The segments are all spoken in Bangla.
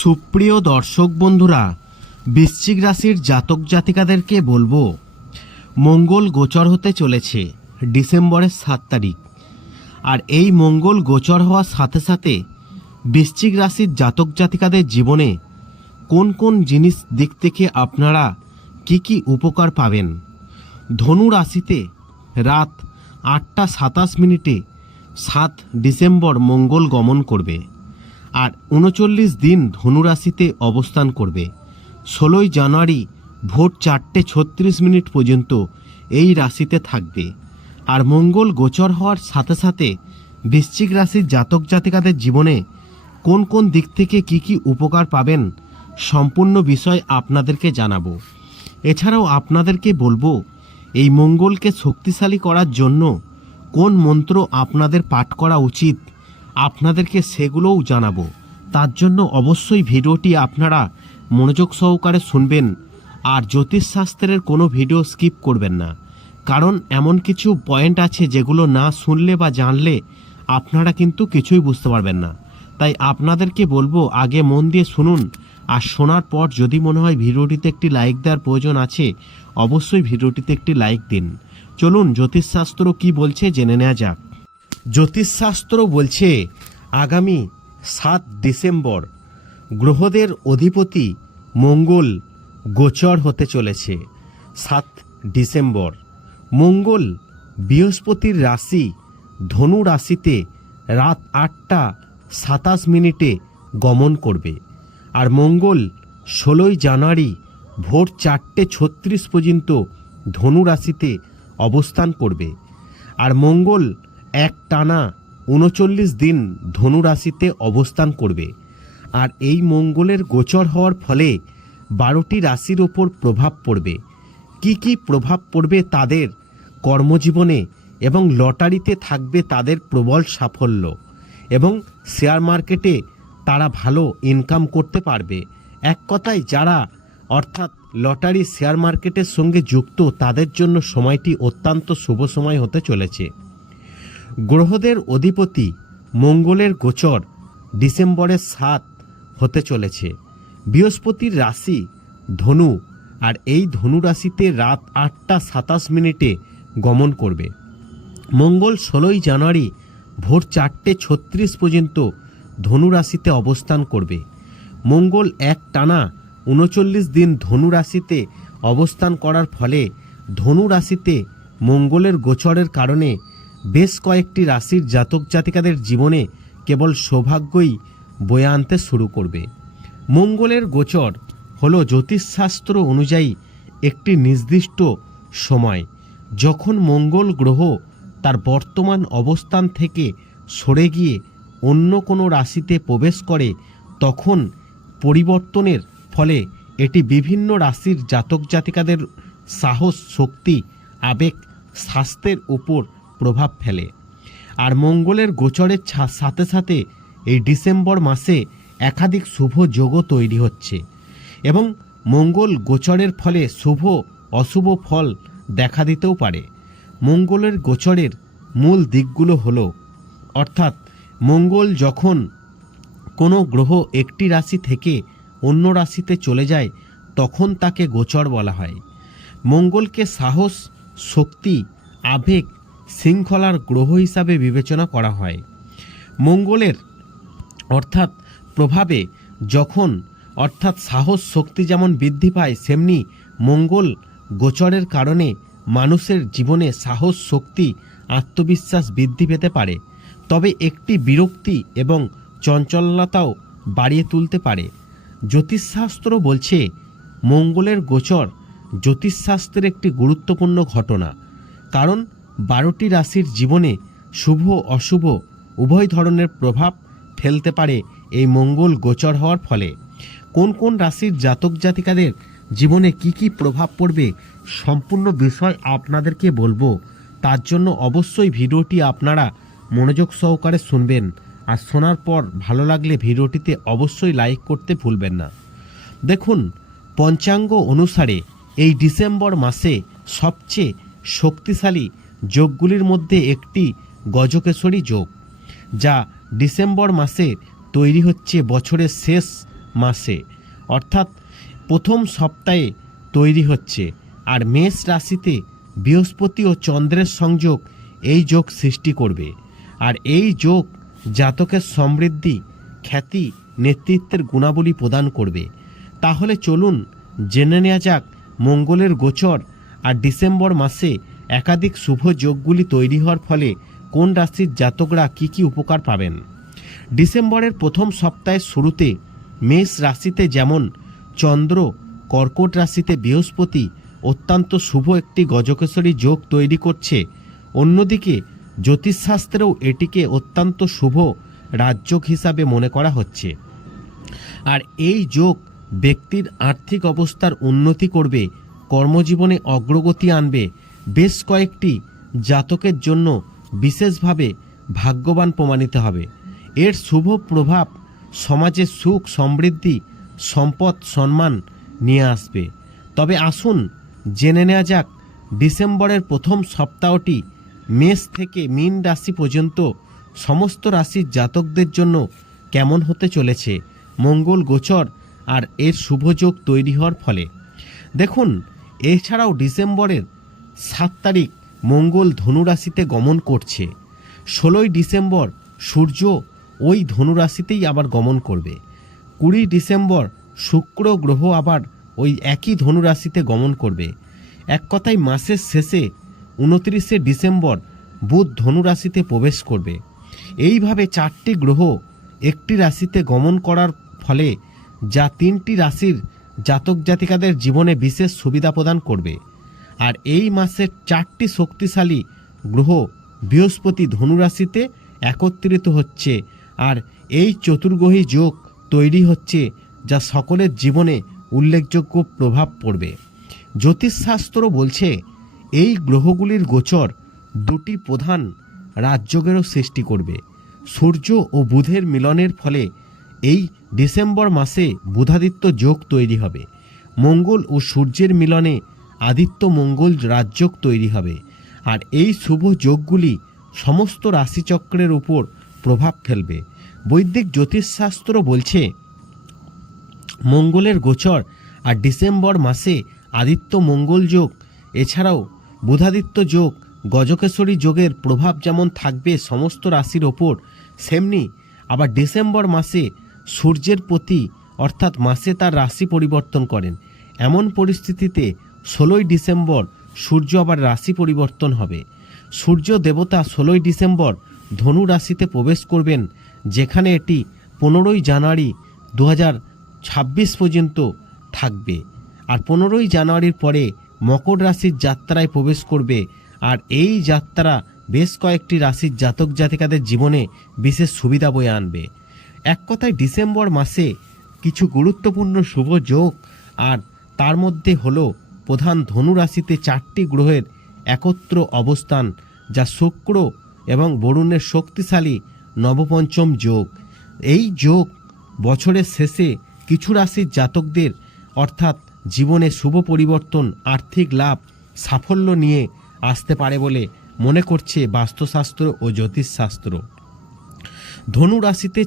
সুপ্রিয় দর্শক বন্ধুরা, বৃশ্চিক রাশির জাতক জাতিকাদেরকে বলব, মঙ্গল গোচর হতে চলেছে ডিসেম্বরের সাত তারিখ। আর এই মঙ্গল গোচর হওয়ার সাথে সাথে বৃশ্চিক রাশির জাতক জাতিকাদের জীবনে কোন কোন জিনিস দিক থেকে আপনারা কি কি উপকার পাবেন? ধনু রাশিতে রাত আটটা সাতাশ মিনিটে সাত ডিসেম্বর মঙ্গল গমন করবে। আর উনচল্লিশ দিন ধনুরাশিতে অবস্থান করবে। ষোলোই জানুয়ারি ভোর চারটে ছত্রিশ মিনিট পর্যন্ত এই রাশিতে থাকবে। আর মঙ্গল গোচর হওয়ার সাথে সাথে বৃশ্চিক রাশির জাতক জাতিকাদের জীবনে কোন কোন দিক থেকে কি কি উপকার পাবেন সম্পূর্ণ বিষয় আপনাদেরকে জানাব। এছাড়াও আপনাদেরকে বলব, এই মঙ্গলকে শক্তিশালী করার জন্য কোন মন্ত্র আপনাদের পাঠ করা উচিত আপনাদেরকে সেগুলোও জানাব। তার জন্য অবশ্যই ভিডিওটি আপনারা মনোযোগ সহকারে শুনবেন আর জ্যোতিষশাস্ত্রের কোনো ভিডিও স্কিপ করবেন না। কারণ এমন কিছু পয়েন্ট আছে যেগুলো না শুনলে বা জানলে আপনারা কিন্তু কিছুই বুঝতে পারবেন না। তাই আপনাদেরকে বলব, আগে মন দিয়ে শুনুন আর শোনার পর যদি মনে হয় ভিডিওটিতে একটি লাইক দেওয়ার প্রয়োজন আছে, অবশ্যই ভিডিওটিতে একটি লাইক দিন। চলুন জ্যোতিষশাস্ত্র কি বলছে জেনে নেওয়া যাক। জ্যোতিষশাস্ত্র বলছে, আগামী সাত ডিসেম্বর গ্রহদের অধিপতি মঙ্গল গোচর হতে চলেছে। সাত ডিসেম্বর। মঙ্গল বৃহস্পতির রাশি ধনু রাশিতে রাত আটটা সাতাশ মিনিটে গমন করবে আর মঙ্গল ষোলোই জানুয়ারি ভোর চারটে ছত্রিশ পর্যন্ত ধনু রাশিতে অবস্থান করবে। আর মঙ্গল এক টানা উনচল্লিশ দিন ধনু রাশিতে অবস্থান করবে। আর এই মঙ্গলের গোচর হওয়ার ফলে বারোটি রাশির ওপর প্রভাব পড়বে। কি কি প্রভাব পড়বে তাদের কর্মজীবনে এবং লটারিতে থাকবে তাদের প্রবল সাফল্য। এবং শেয়ার মার্কেটে তারা ভালো ইনকাম করতে পারবে। এক কথায় যারা অর্থাৎ লটারি শেয়ার মার্কেটের সঙ্গে যুক্ত তাদের জন্য সময়টি অত্যন্ত শুভ সময় হতে চলেছে। গ্রহদের অধিপতি মঙ্গলের গোচর ডিসেম্বরের সাত হতে চলেছে। বৃহস্পতির রাশি ধনু আর এই ধনু রাশিতে রাত আটটা সাতাশ মিনিটে গমন করবে। মঙ্গল ষোলোই জানুয়ারি ভোর চারটে ছত্রিশ পর্যন্ত ধনু রাশিতে অবস্থান করবে। মঙ্গল এক টানা উনচল্লিশ দিন ধনু রাশিতে অবস্থান করার ফলে ধনু রাশিতে মঙ্গলের গোচরের কারণে বেশ কয়েকটি রাশির জাতক জাতিকাদের জীবনে কেবল সৌভাগ্যই বয়ে আনতে শুরু করবে। মঙ্গলের গোচর হল জ্যোতিষশাস্ত্র অনুযায়ী একটি নির্দিষ্ট সময়, যখন মঙ্গল গ্রহ তার বর্তমান অবস্থান থেকে সরে গিয়ে অন্য কোনো রাশিতে প্রবেশ করে, তখন পরিবর্তনের ফলে এটি বিভিন্ন রাশির জাতক জাতিকাদের সাহস, শক্তি, আবেগ, স্বাস্থ্যের উপর প্রভাব ফেলে। আর মঙ্গলের গোচরের সাথে সাথে এই ডিসেম্বর মাসে একাধিক শুভ যোগও তৈরি হচ্ছে এবং মঙ্গল গোচরের ফলে শুভ, অশুভ ফল দেখা দিতেও পারে। মঙ্গলের গোচরের মূল দিকগুলো হলো, অর্থাৎ মঙ্গল যখন কোনো গ্রহ একটি রাশি থেকে অন্য রাশিতে চলে যায়, তখন তাকে গোচর বলা হয়। মঙ্গলকে সাহস, শক্তি, আবেগ শৃঙ্খলার গ্রহ হিসাবে বিবেচনা করা হয়। মঙ্গলের অর্থাৎ প্রভাবে যখন, অর্থাৎ সাহস শক্তি যেমন বৃদ্ধি পায়, সেমনি মঙ্গল গোচরের কারণে মানুষের জীবনে সাহস শক্তি, আত্মবিশ্বাস বৃদ্ধি পেতে পারে। তবে একটি বিরক্তি এবং চঞ্চলতাও বাড়িয়ে তুলতে পারে। জ্যোতিষশাস্ত্র বলছে, মঙ্গলের গোচর জ্যোতিষশাস্ত্রের একটি গুরুত্বপূর্ণ ঘটনা। কারণ বারোটি রাশির জীবনে শুভ অশুভ উভয় ধরনের প্রভাব ফেলতে পারে এই মঙ্গল গোচর হওয়ার ফলে। কোন কোন রাশির জাতক জাতিকাদের জীবনে কি কি প্রভাব পড়বে সম্পূর্ণ বিষয় আপনাদেরকে বলব। তার জন্য অবশ্যই ভিডিওটি আপনারা মনোযোগ সহকারে শুনবেন। আর শোনার পর ভালো লাগলে ভিডিওটিতে অবশ্যই লাইক করতে ভুলবেন না। দেখুন, পঞ্চাঙ্গ অনুসারে এই ডিসেম্বর মাসে সবচেয়ে শক্তিশালী যোগগুলির মধ্যে একটি গজকেশরী যোগ, যা ডিসেম্বর মাসে তৈরি হচ্ছে বছরের শেষ মাসে, অর্থাৎ প্রথম সপ্তাহে তৈরি হচ্ছে। আর মেষ রাশিতে বৃহস্পতি ও চন্দ্রের সংযোগ এই যোগ সৃষ্টি করবে। আর এই যোগ জাতকের সমৃদ্ধি, খ্যাতি, নেতৃত্বের গুণাবলী প্রদান করবে। তাহলে চলুন জেনে নেওয়া যাক মঙ্গলের গোচর আর ডিসেম্বর মাসে একাধিক শুভ যোগগুলি তৈরি হওয়ার ফলে কোন রাশির জাতকরা কি কি উপকার পাবেন? ডিসেম্বরের প্রথম সপ্তাহের শুরুতে মেষ রাশিতে যেমন চন্দ্র, কর্কট রাশিতে বৃহস্পতি অত্যন্ত শুভ একটি গজকেশরী যোগ তৈরি করছে। অন্যদিকে জ্যোতিষশাস্ত্রেও এটিকে অত্যন্ত শুভ রাজযোগ হিসাবে মনে করা হচ্ছে। আর এই যোগ ব্যক্তির আর্থিক অবস্থার উন্নতি করবে, কর্মজীবনে অগ্রগতি আনবে বেশ কয়েকটি জাতকের জন্য বিশেষভাবে ভাগ্যবান প্রমাণিত হবে। এর শুভ প্রভাব সমাজে সুখ, সমৃদ্ধি, সম্পদ, সম্মান নিয়ে আসবে। তবে আসুন জেনে নেওয়া যাক, ডিসেম্বরের প্রথম সপ্তাহটি মেষ থেকে মীন রাশি পর্যন্ত সমস্ত রাশির জাতকদের জন্য কেমন হতে চলেছে? মঙ্গল, গোচর আর এর শুভযোগ তৈরি হওয়ার ফলে। দেখুন, এছাড়াও ডিসেম্বরের সাত তারিখ মঙ্গল ধনুরাশিতে গমন করছে। ষোলোই ডিসেম্বর সূর্য ওই ধনুরাশিতেই আবার গমন করবে। কুড়ি ডিসেম্বর শুক্র গ্রহ আবার ওই একই ধনুরাশিতে গমন করবে। এক কথায় মাসের শেষে উনত্রিশে ডিসেম্বর বুধ ধনুরাশিতে প্রবেশ করবে। এইভাবে চারটি গ্রহ একটি রাশিতে গমন করার ফলে যা তিনটি রাশির জাতক জাতিকাদের জীবনে বিশেষ সুবিধা প্রদান করবে। আর এই মাসের চারটি শক্তিশালী গ্রহ বৃহস্পতি ধনুরাশিতে একত্রিত হচ্ছে আর এই চতুর্গ্রহী যোগ তৈরি হচ্ছে যা সকলের জীবনে উল্লেখযোগ্য প্রভাব পড়বে। জ্যোতিষশাস্ত্র বলছে এই গ্রহগুলির গোচর দুটি প্রধান রাজযোগেরও সৃষ্টি করবে। সূর্য ও বুধের মিলনের ফলে এই ডিসেম্বর মাসে বুধাদিত্য যোগ তৈরি হবে। মঙ্গল ও সূর্যের মিলনে আদিত্য মঙ্গল রাজযোগ তৈরি হবে। আর এই শুভ যোগগুলি সমস্ত রাশিচক্রের উপর প্রভাব ফেলবে। বৈদিক জ্যোতিষশাস্ত্র বলছে, মঙ্গলের গোচর আর ডিসেম্বর মাসে আদিত্য মঙ্গল যোগ, এছাড়াও বুধাদিত্য যোগ, গজকেশরী যোগের প্রভাব যেমন থাকবে সমস্ত রাশির ওপর, সেমনি আবার ডিসেম্বর মাসে সূর্যের প্রতি অর্থাৎ মাসে তার রাশি পরিবর্তন করেন। এমন পরিস্থিতিতে ষোলোই ডিসেম্বর সূর্য আবার রাশি পরিবর্তন হবে। সূর্য দেবতা ষোলোই ডিসেম্বর ধনু রাশিতে প্রবেশ করবেন, যেখানে এটি পনেরোই জানুয়ারি দু ছাব্বিশ পর্যন্ত থাকবে। আর পনেরোই জানুয়ারির পরে মকর রাশির যাত্রায় প্রবেশ করবে। আর এই যাত্রা বেশ কয়েকটি রাশির জাতক জাতিকাদের জীবনে বিশেষ সুবিধা বয়ে আনবে। এক কথায় ডিসেম্বর মাসে কিছু গুরুত্বপূর্ণ শুভ যোগ আর তার মধ্যে হলো প্রধান ধনু রাশিতে চারটি গ্রহের একত্র অবস্থান, যা শুক্র এবং বরুণের শক্তিশালী নবপঞ্চম যোগ। এই যোগ বছরের শেষে কিছু রাশির জাতকদের, অর্থাৎ জীবনে শুভ পরিবর্তন, আর্থিক লাভ, সাফল্য নিয়ে আসতে পারে বলে মনে করছে বাস্তুশাস্ত্র ও জ্যোতিষশাস্ত্র। ধনু রাশিতে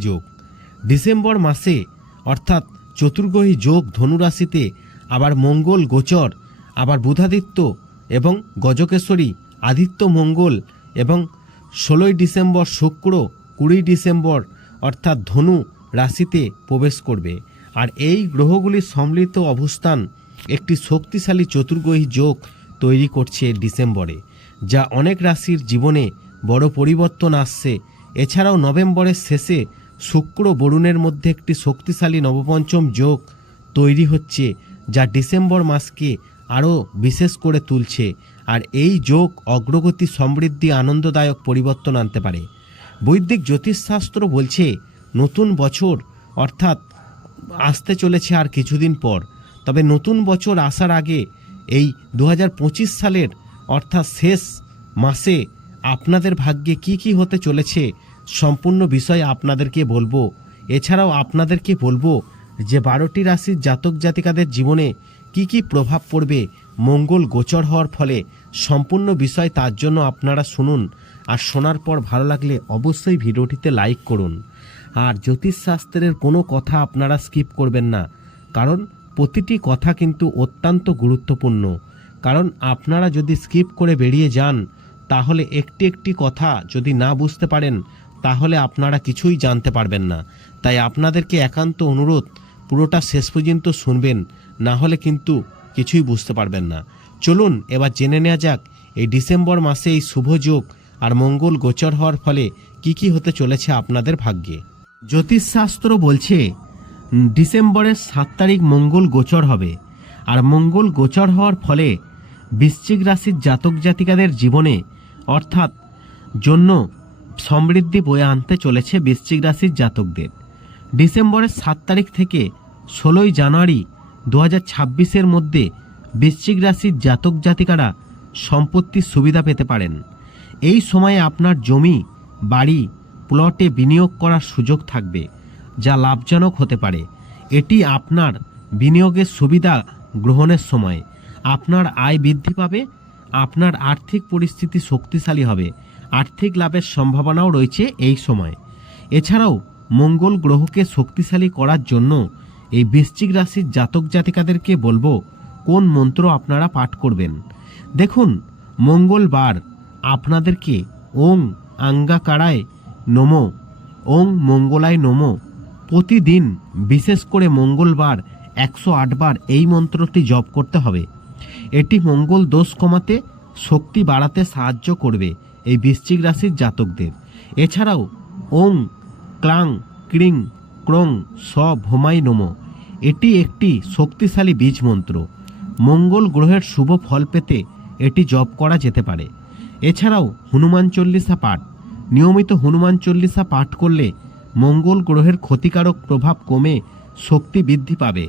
যোগ। ডিসেম্বর মাসে, অর্থাৎ চতুর্গ্রহী যোগ ধনু রাশিতে আবার মঙ্গল গোচর, আবার বুধাদিত্য এবং গজকেশ্বরী আদিত্য মঙ্গল এবং ষোলোই ডিসেম্বর শুক্র, কুড়ি ডিসেম্বর অর্থাৎ ধনু রাশিতে প্রবেশ করবে। আর এই গ্রহগুলির সম্মিলিত অবস্থান একটি শক্তিশালী চতুর্গ্রহী যোগ তৈরি করছে ডিসেম্বরে, যা অনেক রাশির জীবনে বড় পরিবর্তন আসছে। এছাড়াও নভেম্বরের শেষে শুক্র বরুণের মধ্যে একটি শক্তিশালী নবপঞ্চম যোগ তৈরি হচ্ছে যা ডিসেম্বর মাসকে আরও বিশেষ করে তুলছে আর এই যোগ অগ্রগতি সমৃদ্ধি আনন্দদায়ক পরিবর্তন আনতে পারে। বৈদিক জ্যোতিষশাস্ত্র বলছে, নতুন বছর অর্থাৎ আসতে চলেছে আর কিছুদিন পর। তবে নতুন বছর আসার আগে এই দু হাজার পঁচিশ সালের অর্থাৎ শেষ মাসে আপনাদের ভাগ্যে কি কি হতে চলেছে সম্পূর্ণ বিষয় আপনাদেরকে বলব। এছাড়াও আপনাদেরকে বলব যে বারোটি রাশির জাতক জাতিকাদের জীবনে কি কি প্রভাব পড়বে, মঙ্গল গোচর হওয়ার ফলে সম্পূর্ণ বিষয় তার জন্য আপনারা শুনুন। আর শোনার পর ভালো লাগলে অবশ্যই ভিডিওটিতে লাইক করুন। আর জ্যোতিষশাস্ত্রের কোনো কথা আপনারা স্কিপ করবেন না। কারণ প্রতিটি কথা কিন্তু অত্যন্ত গুরুত্বপূর্ণ। কারণ আপনারা যদি স্কিপ করে বেরিয়ে যান, তাহলে একটি একটি কথা যদি না বুঝতে পারেন, তাহলে আপনারা কিছুই জানতে পারবেন না। তাই আপনাদেরকে একান্ত অনুরোধ পুরোটা শেষ পর্যন্ত শুনবেন, না হলে কিন্তু কিছুই বুঝতে পারবেন না। চলুন, এবার জেনে নেওয়া যাক, এই ডিসেম্বর মাসে এই শুভ যোগ আর মঙ্গল গোচর হওয়ার ফলে কি কি হতে চলেছে আপনাদের ভাগ্যে। জ্যোতিষশাস্ত্র বলছে, ডিসেম্বরের সাত তারিখ মঙ্গল গোচর হবে আর মঙ্গল গোচর হওয়ার ফলে বৃশ্চিক রাশির জাতক জাতিকাদের জীবনে, অর্থাৎ জন্য সমৃদ্ধি বয়ে আনতে চলেছে বৃশ্চিক রাশির জাতকদের। ডিসেম্বরের সাত তারিখ থেকে ষোলোই জানুয়ারি দু হাজার ছাব্বিশের মধ্যে বৃশ্চিক রাশির জাতক জাতিকারা সম্পত্তির সুবিধা পেতে পারেন। এই সময়ে আপনার জমি, বাড়ি, প্লটে বিনিয়োগ করার সুযোগ থাকবে, যা লাভজনক হতে পারে। এটি আপনার বিনিয়োগের সুবিধা গ্রহণের সময়। আপনার আয় বৃদ্ধি পাবে, আপনার আর্থিক পরিস্থিতি শক্তিশালী হবে, আর্থিক লাভের সম্ভাবনাও রয়েছে এই সময়। এছাড়াও মঙ্গল গ্রহকে শক্তিশালী করার জন্য এই বৃশ্চিক রাশির জাতক জাতিকাদেরকে বলব, কোন মন্ত্র আপনারা পাঠ করবেন? দেখুন, মঙ্গলবার আপনাদেরকে ওং আঙ্গাকারায় নমো, ওং মঙ্গলায় নমো। প্রতিদিন বিশেষ করে মঙ্গলবার একশো আটবার এই মন্ত্রটি জপ করতে হবে। এটি মঙ্গল দোষ কমাতে, শক্তি বাড়াতে সাহায্য করবে এই বৃশ্চিক রাশির জাতকদের। এছাড়াও ওং ক্লাং ক্রিং ক্রং স ভোমাই নমো। এটি একটি শক্তিশালী বীজ মন্ত্র মঙ্গল গ্রহের শুভ ফল পেতে এটি জপ করা যেতে পারে। এছাড়াও হনুমান চল্লিশা পাঠ। নিয়মিত হনুমান চল্লিশা পাঠ করলে মঙ্গল গ্রহের ক্ষতিকারক প্রভাব কমে, শক্তি বৃদ্ধি পাবে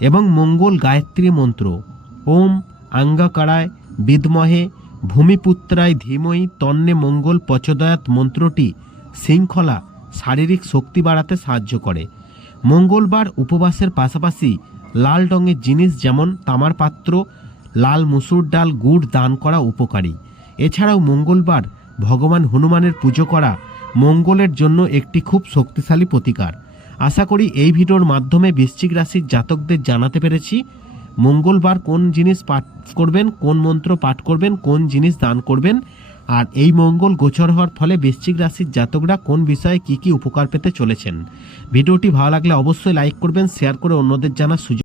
এবং মঙ্গল গায়ত্রী মন্ত্র, ওম আঙ্গাকারায় বিদমহে ভূমিপুত্রায় ধীময়ী তন্নে মঙ্গল পচদয়াত মন্ত্রটি শৃঙ্খলা শারীরিক শক্তি বাড়াতে সাহায্য করে। মঙ্গলবার উপবাসের পাশাপাশি লাল রঙের জিনিস যেমন তামার পাত্র, লাল মুসুর ডাল, গুড় দান করা উপকারী। এছাড়াও মঙ্গলবার ভগবান হনুমানের পুজো করা মঙ্গলের জন্য একটি খুব শক্তিশালী প্রতিকার। আশা করি এই ভিডিওর মাধ্যমে বৃশ্চিক রাশির জাতকদের জানাতে পেরেছি মঙ্গলবার কোন জিনিস পাঠ করবেন, কোন মন্ত্র পাঠ করবেন, কোন জিনিস দান করবেন আর এই মঙ্গল গোচর হওয়ার ফলে বৃশ্চিক রাশির জাতকরা কোন বিষয়ে কি কি উপকার পেতে চলেছেন? ভিডিওটি ভালো লাগলে অবশ্যই লাইক করবেন শেয়ার করে অন্যদের জানার সুযোগ